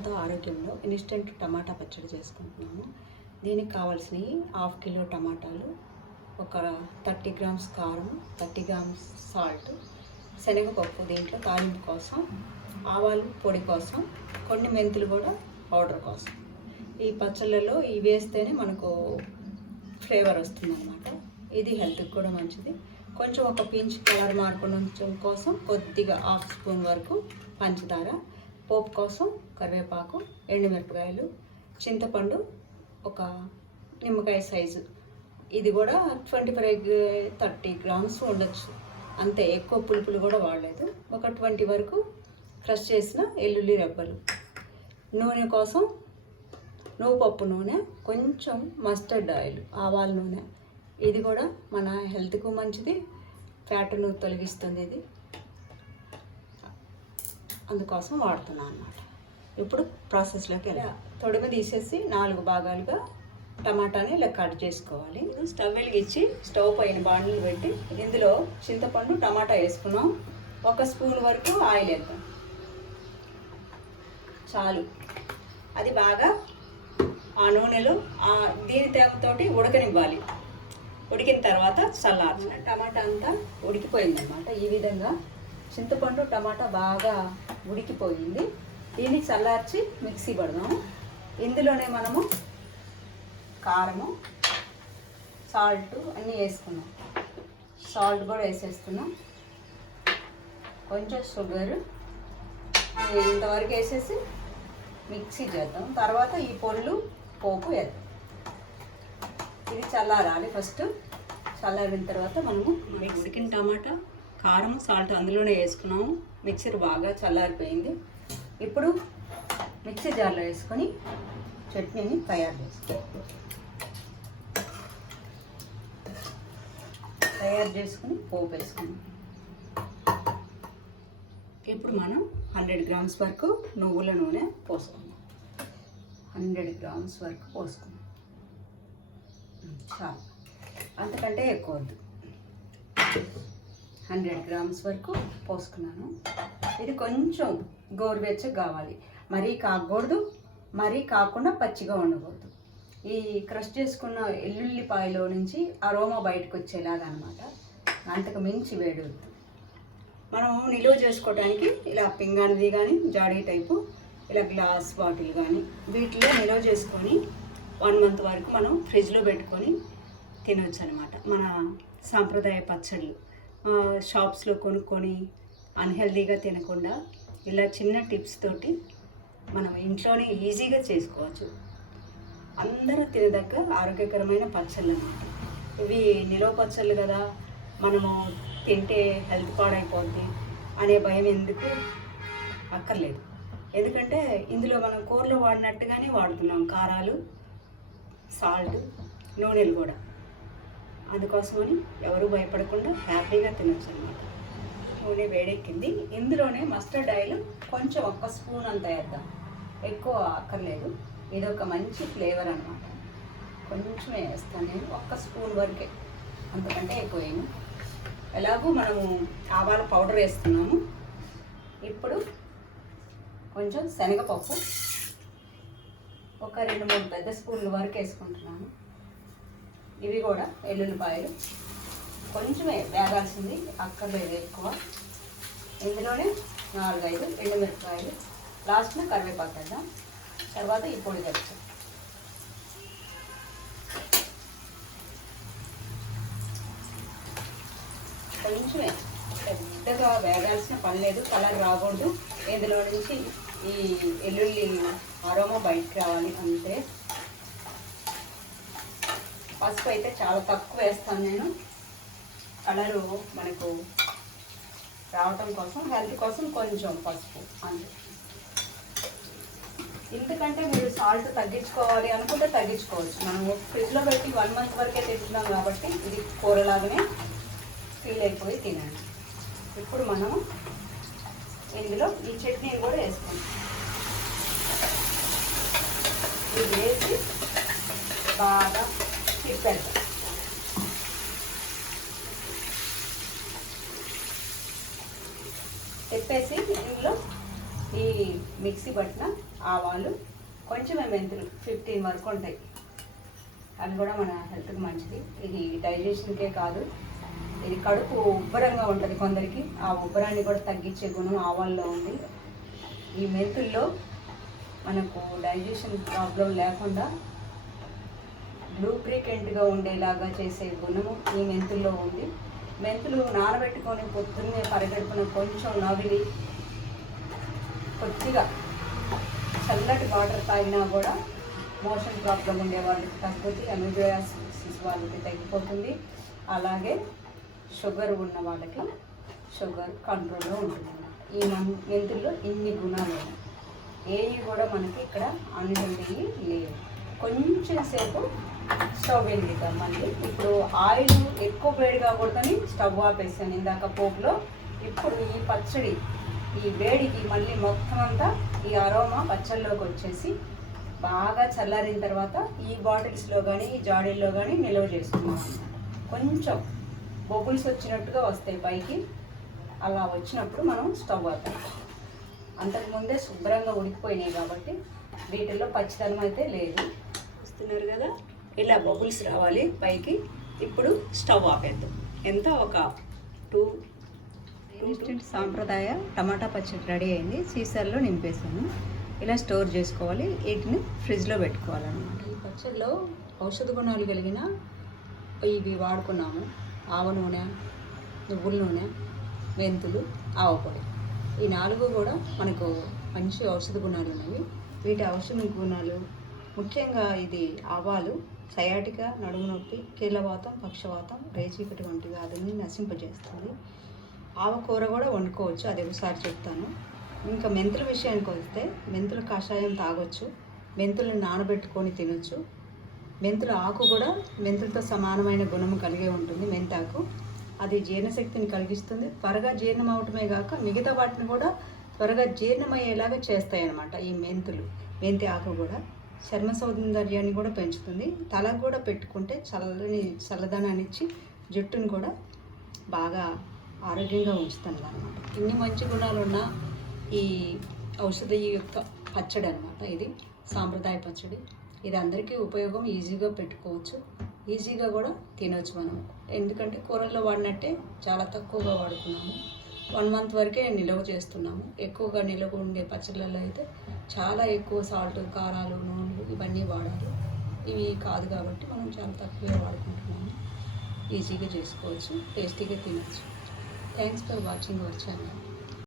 ఎంతో ఆరోగ్యంలో ఇన్స్టెంట్ టమాటా పచ్చడి చేసుకుంటున్నాము. దీనికి కావాల్సినవి 1/2 కిలో టమాటాలు, ఒక 30 గ్రామ్స్ కారం, 30 గ్రామ్స్ సాల్ట్, శనగపప్పు దీంట్లో తాలింపు కోసం, ఆవాలు పొడి కోసం, కొన్ని మెంతులు కూడా పౌడర్ కోసం. ఈ పచ్చళ్ళలో ఇవి వేస్తేనే మనకు ఫ్లేవర్ వస్తుందన్నమాట. ఇది హెల్త్కి కూడా మంచిది. కొంచెం ఒక పించ్ కలర్ మార్పు కోసం కొద్దిగా 1/2 స్పూన్ వరకు పంచదార, పోపు కోసం కరివేపాకు, ఎండుమిరపకాయలు, చింతపండు ఒక నిమ్మకాయ సైజు, ఇది కూడా 25-30 గ్రామ్స్ ఉండొచ్చు అంతే, ఎక్కువ పులుపులు కూడా వాడలేదు. ఒక 20 వరకు క్రష్ చేసిన వెల్లుల్లి రెబ్బలు, నూనె కోసం నువ్వుపప్పు నూనె, కొంచెం మస్టర్డ్ ఆయిల్, ఆవాల నూనె, ఇది కూడా మన హెల్త్కు మంచిది, ఫ్యాట్ను తొలగిస్తుంది. ఇది అందుకోసం వాడుతున్నాను అన్నమాట. ఇప్పుడు ప్రాసెస్లోకి వెళ్ళి తొడిమ తీసేసి 4 భాగాలుగా టమాటాని ఇలా కట్ చేసుకోవాలి. స్టవ్ వెలిగించి స్టవ్ పైన బాండిల్ పెట్టి ఇందులో చింతపండు, టమాటా వేసుకున్నాం. 1 స్పూన్ వరకు ఆయిల్ వేద్దాం చాలు. అది బాగా ఆ నూనెలో దీని తేమతోటి ఉడకనివ్వాలి. ఉడికిన తర్వాత చల్లార్చిన టమాటా అంతా ఉడికిపోయిందన్నమాట. ఈ విధంగా చింతపండు, టమాటా బాగా ఉడికిపోయింది. దీన్ని చల్లార్చి మిక్సీ పడదాము. ఇందులోనే మనము కారము, సాల్ట్ అన్నీ వేసుకున్నాం. సాల్ట్ కూడా వేసేస్తున్నాం, కొంచెం షుగర్, ఇంతవరకు వేసేసి మిక్సీ చేద్దాం. తర్వాత ఈ పొళ్ళు పోపు వేద్దాం. ఇది చల్లారాలి. ఫస్ట్ చల్లారిన తర్వాత మనము మెక్సికన్ టమాటా, కారం, సాల్ట్ అందులోనే వేసుకున్నాము. మిక్సర్ బాగా చల్లారిపోయింది. ఇప్పుడు మిక్సీ జార్లో వేసుకొని చట్నీని తయారు చేసుకుని పోపు వేసుకున్నాం. ఇప్పుడు మనం 100 గ్రామ్స్ వరకు నువ్వుల నూనె పోసుకున్నాం. 100 గ్రామ్స్ వరకు పోసుకున్నాం చాలు, అంతకంటే ఎక్కువ వద్దు. 100 గ్రామ్స్ వరకు పోసుకున్నాను. ఇది కొంచెం గోరువెచ్చగా కావాలి, మరీ కాకూడదు, మరీ కాకుండా పచ్చిగా ఉండకూడదు. ఈ క్రష్ చేసుకున్న ఎల్లుల్లిపాయలో నుంచి అరోమా బయటకు వచ్చేలాగా అనమాట. అంతకు మించి వేడి వద్దు. మనం నిలువ చేసుకోవడానికి ఇలా పింగాణిది కానీ జాడీ టైపు ఇలా గ్లాస్ బాటిల్ కానీ వీటిలో నిలువ చేసుకొని 1 మంత్ వరకు మనం ఫ్రిడ్జ్లో పెట్టుకొని తినవచ్చు అనమాట. మన సాంప్రదాయ పచ్చళ్ళు షాప్స్లో కొనుక్కొని అన్హెల్దీగా తినకుండా ఇలా చిన్న టిప్స్ తోటి మనం ఇంట్లోనే ఈజీగా చేసుకోవచ్చు. అందరూ తినదగ్గ ఆరోగ్యకరమైన పచ్చళ్ళు అన్నమాట. ఇవి నిలువ పచ్చళ్ళు కదా, మనము తింటే హెల్త్ పాడైపోద్ది అనే భయం ఎందుకు అక్కర్లేదు. ఎందుకంటే ఇందులో మనం కూరలో వాడినట్టుగానే వాడుతున్నాం, కారాలు, సాల్ట్, నూనెలు కూడా. అందుకోసమని ఎవరు భయపడకుండా హ్యాపీగా తినచ్చు అన్నమాట. నూనె వేడెక్కింది. ఇందులోనే మస్టర్డ్ ఆయిల్ కొంచెం 1 స్పూన్ అంత వేద్దాం, ఎక్కువ అక్కర్లేదు. ఇది ఒక మంచి ఫ్లేవర్ అన్నమాట. కొంచెమే వేస్తాను నేను, 1 స్పూన్ వరకే, అంతకంటే ఎక్కువ వేయను. ఎలాగూ మనము ఆవాల పౌడర్ వేస్తున్నాము. ఇప్పుడు కొంచెం శనగపప్పు ఒక 2-3 పెద్ద స్పూన్ల వరకు వేసుకుంటున్నాను. ఇవి కూడా ఎల్లుల్లిపాయలు కొంచెమే వేగాల్సింది, అక్కర్లేదు ఎక్కువ. ఇందులోనే 4-5 ఎండుమిరపకాయలు, లాస్ట్న కరివేపాకు వేద్దాం. తర్వాత ఈ పొడి తెచ్చాం. కొంచెమే, పెద్దగా వేగాల్సిన పని లేదు, కలర్ రాకూడదు. ఇందులో నుంచి ఈ ఎల్లుల్లి అరోమా బయటకు రావాలి అంతే. పసుపు అయితే చాలా తక్కువ వేస్తాను నేను, కలరు మనకు రావటం కోసం, హెల్త్ కోసం కొంచెం పసుపు అంతే. ఎందుకంటే మీరు సాల్ట్ తగ్గించుకోవాలి అనుకుంటే తగ్గించుకోవచ్చు. మనము ఫ్రిడ్జ్లో పెట్టి 1 మంత్ వరకే తెచ్చున్నాం కాబట్టి ఇది కూరలాగానే ఫీల్ అయిపోయి తినండి. ఇప్పుడు మనము ఇందులో ఈ చట్నీని కూడా వేసుకుంటాం. ఇది వేసి బాగా తిప్పెడతాం. తిప్పేసి ఇందులో ఈ మిక్సీ పట్టిన ఆవాలు, కొంచెమే మెంతులు 15 వరకు ఉంటాయి. అవి కూడా మన హెల్త్కి మంచిది. ఇది డైజెషన్కే కాదు, ఇది కడుపు ఉబ్బరంగా ఉంటుంది కొందరికి, ఆ ఉబ్బరాన్ని కూడా తగ్గించే గుణం ఆవాల్లో ఉంది. ఈ మెంతుల్లో మనకు డైజెషన్ ప్రాబ్లం లేకుండా లూబ్రికెంట్గా ఉండేలాగా చేసే గుణము ఈ మెంతుల్లో ఉంది. మెంతులు నానబెట్టుకొని పొద్దున్నే పరిగెడుపున కొంచెం నవిలి కొద్దిగా చల్లటి వాటర్ తాగినా కూడా మోషన్ ప్రాబ్లం ఉండే వాళ్ళకి తగ్గుతుంది, అమిగ్డయాసిస్ వాళ్ళకి తగ్గిపోతుంది. అలాగే షుగర్ ఉన్న వాళ్ళకి షుగర్ కంట్రోల్లో ఉంటుంది. ఈ మెంతుల్లో ఇన్ని గుణాలు ఉన్నాయి. ఏవి కూడా మనకి ఇక్కడ అన్హెల్తీ లేవు. కొంచెం సేపు స్టవ్ వెలిగిద్దాం. మళ్ళీ ఇప్పుడు ఆయిల్ ఎక్కువ వేడి కాకూడదని స్టవ్ ఆపేసాను ఇందాక పోపులో. ఇప్పుడు ఈ పచ్చడి ఈ వేడికి మళ్ళీ మొత్తం అంతా ఈ అరోమా పచ్చళ్ళలోకి వచ్చేసి బాగా చల్లారిన తర్వాత ఈ బాటిల్స్లో కానీ ఈ జాడీల్లో కానీ నిల్వ చేసుకున్నాం. కొంచెం బొబుల్స్ వచ్చినట్టుగా వస్తాయి పైకి. అలా వచ్చినప్పుడు మనం స్టవ్ ఆపాలి. అంతకుముందే శుభ్రంగా ఉడికిపోయినాయి కాబట్టి వీటిల్లో పచ్చిదనం అయితే లేదు. చూస్తున్నారు కదా, ఇలా బబుల్స్ రావాలి పైకి. ఇప్పుడు స్టవ్ ఆపేద్దాం. ఎంత ఒక 2 ఇన్స్టెంట్ సాంప్రదాయ టమాటా పచ్చడి రెడీ అయింది. సీసాల్లో నింపేసాను. ఇలా స్టోర్ చేసుకోవాలి. వీటిని ఫ్రిడ్జ్లో పెట్టుకోవాలన్నమాట. ఈ పచ్చడిలో ఔషధ గుణాలు కలిగిన ఇవి వాడుకున్నాము. ఆవ నూనె, నువ్వుల నూనె, మెంతులు, ఆవపొడి. ఈ 4 కూడా మనకు మంచి ఔషధ గుణాలు ఉన్నవి. వీటి ఔషధ గుణాలు ముఖ్యంగా ఇది ఆవాలు సయాటిక, నడుము నొప్పి, కీళ్ళవాతం, పక్షవాతం, రేచీకటి వంటి వ్యాధుల్ని నశింపజేస్తుంది. ఆవకూర కూడా వండుకోవచ్చు, అది ఒకసారి చెప్తాను. ఇంకా మెంతుల విషయానికి వస్తే మెంతుల కషాయం తాగొచ్చు, మెంతులను నానబెట్టుకొని తినొచ్చు. మెంతుల ఆకు కూడా మెంతులతో సమానమైన గుణము కలిగి ఉంటుంది. మెంతాకు అది జీర్ణశక్తిని కలిగిస్తుంది. త్వరగా జీర్ణం అవటమే కాక మిగతా వాటిని కూడా త్వరగా జీర్ణమయ్యేలాగా చేస్తాయి అన్నమాట ఈ మెంతులు. మెంతి ఆకు కూడా చర్మ సౌందర్యాన్ని కూడా పెంచుతుంది. తలకు కూడా పెట్టుకుంటే చల్లదనాన్ని ఇచ్చి జుట్టును కూడా బాగా ఆరోగ్యంగా ఉంచుతుంది అన్నమాట. ఇన్ని మంచి గుణాలు ఉన్న ఈ ఔషధ యొక్క పచ్చడి అన్నమాట. ఇది సాంప్రదాయ పచ్చడి. ఇది అందరికీ ఉపయోగం, ఈజీగా పెట్టుకోవచ్చు, ఈజీగా కూడా తినవచ్చు మనం. ఎందుకంటే కూరల్లో వాడినట్టే చాలా తక్కువగా వాడుకున్నాము. 1 మంత్ వరకే నిల్వ చేస్తున్నాము. ఎక్కువగా నిల్వ ఉండే పచ్చళ్ళల్లో అయితే చాలా ఎక్కువ సాల్ట్, కారాలు, నూనెలు ఇవన్నీ వాడాలి. ఇవి కాదు కాబట్టి మనం చాలా తక్కువే వాడుకుంటున్నాము. ఈజీగా చేసుకోవచ్చు, టేస్టీగా తినచ్చు. Thanks for watching our channel.